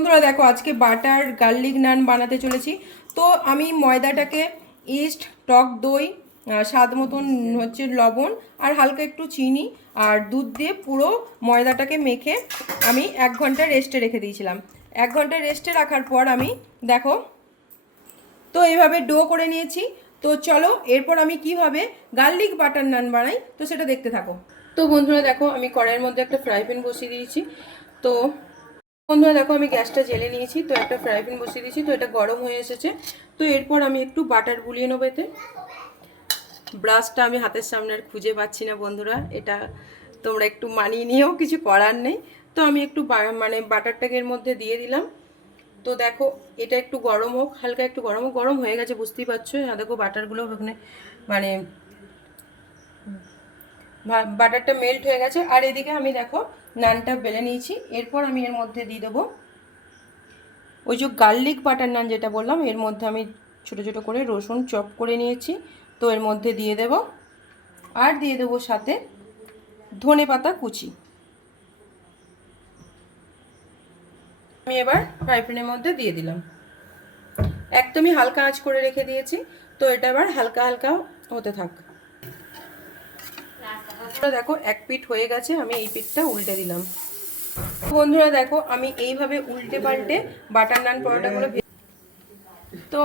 বন্ধুরা দেখো, আজকে বাটার গার্লিক নান বানাতে চলেছি। তো আমি ময়দাটাকে ইস্ট, টক দই স্বাদ মতন হচ্ছে লবণ আর হালকা একটু চিনি আর দুধ দিয়ে পুরো ময়দাটাকে মেখে আমি এক ঘণ্টা রেস্টে রেখে দিয়েছিলাম। এক ঘণ্টা রেস্টে রাখার পর আমি, দেখো, তো এইভাবে ডো করে নিয়েছি। তো চলো, এরপর আমি কীভাবে গার্লিক বাটার নান বানাই, তো সেটা দেখতে থাকো। তো বন্ধুরা দেখো, আমি কড়াইয়ের মধ্যে একটা ফ্রাই প্যান বসিয়ে দিয়েছি। তো বন্ধুরা, দেখো আমি গ্যাসটা জেলে নিয়েছি, তো একটা ফ্রাই প্যান বসিয়ে দিয়েছি, তো এটা গরম হয়ে এসেছে। তো এরপর আমি একটু বাটার বুলিয়ে নেব এতে। ব্রাশটা আমি হাতের সামনে আর খুঁজে পাচ্ছি না বন্ধুরা, এটা তোমরা একটু মানিয়ে নিয়েও কিছু করার নেই। তো আমি একটু মানে বাটারটাকে এর মধ্যে দিয়ে দিলাম। তো দেখো, এটা একটু গরম হোক, হালকা একটু গরম হোক, গরম হয়ে গেছে, বুঝতেই পারছ? হ্যাঁ দেখো বাটারগুলো ওখানে মানে বাটারটা মেল্ট হয়ে গেছে। আর এদিকে আমি দেখো, নানটা বেলে নিয়েছি। এরপর আমি এর মধ্যে দিয়ে দেবো ওই যে গার্লিক বাটার নান যেটা বললাম, এর মধ্যে আমি ছোট ছোট করে রসুন চপ করে নিয়েছি। তো এর মধ্যে দিয়ে দেব। আর দিয়ে দেবো সাথে ধনে পাতা কুচি। আমি এবার ফ্রাই মধ্যে দিয়ে দিলাম। একদমই হালকা আঁচ করে রেখে দিয়েছি। তো এটা এবার হালকা হালকা হতে থাক। দেখো, এক পিঠ হয়ে গেছে, আমি এই পিঠটা উল্টে দিলাম। বন্ধুরা দেখো, আমি এইভাবে উল্টে পাল্টে বাটার নান পরোটাগুলো তো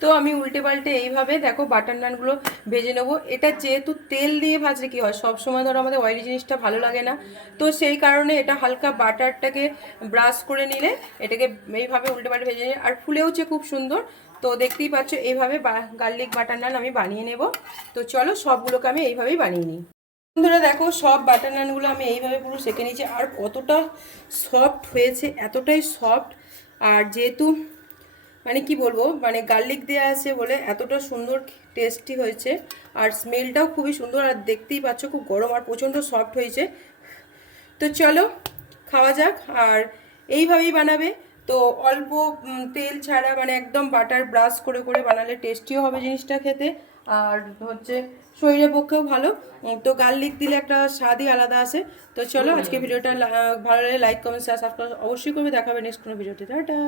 তো আমি উল্টে পাল্টে এইভাবে দেখো বাটার নানগুলো ভেজে নেব। এটা যেহেতু তেল দিয়ে ভাজলে কি হয়? সব সময় ধরো আমাদের অয়েলি জিনিসটা ভালো লাগে না। তো সেই কারণে এটা হালকা বাটারটাকে ব্রাশ করে নিলে এটাকে এইভাবে উল্টে পাল্টে ভেজে নিলে আর ফুলেওছে খুব সুন্দর। তো দেখতেই পাচ্ছ এইভাবে গার্লিক বাটার নান আমি বানিয়ে নেব। তো চলো সবগুলোকে আমি এইভাবেই বানিয়ে নিই। বন্ধুরা দেখো সব বাটার নানগুলো আমি এইভাবে পুরো সেঁকে নিয়েছি। আর কতটা সফট হয়েছে, এতটাই সফট আর যেহেতু মানে কি বলব মানে গার্লিক দেওয়া আছে বলে এতটা সুন্দর টেস্টি হয়েছে আর স্মেলটাও খুবই সুন্দর আর দেখতেই পাচ্ছ খুব গরম আর প্রচণ্ড সফট হয়েছে। তো চলো খাওয়া যাক আর এইভাবেই বানাবে। তো অল্প তেল ছাড়া মানে একদম বাটার ব্রাশ করে করে বানালে টেস্টিও হবে জিনিসটা খেতে। আর হচ্ছে শরীরের পক্ষেও ভালো। তো গার্লিক দিলে একটা স্বাদই আলাদা আসে তো চলো আজকে ভিডিওটা ভালো লাগে লাইক কমেন্ট শেয়ার সাবস্ক্রাইব অবশ্যই করবে। দেখাবে নেক্সট কোনো ভিডিওতে। টাটা!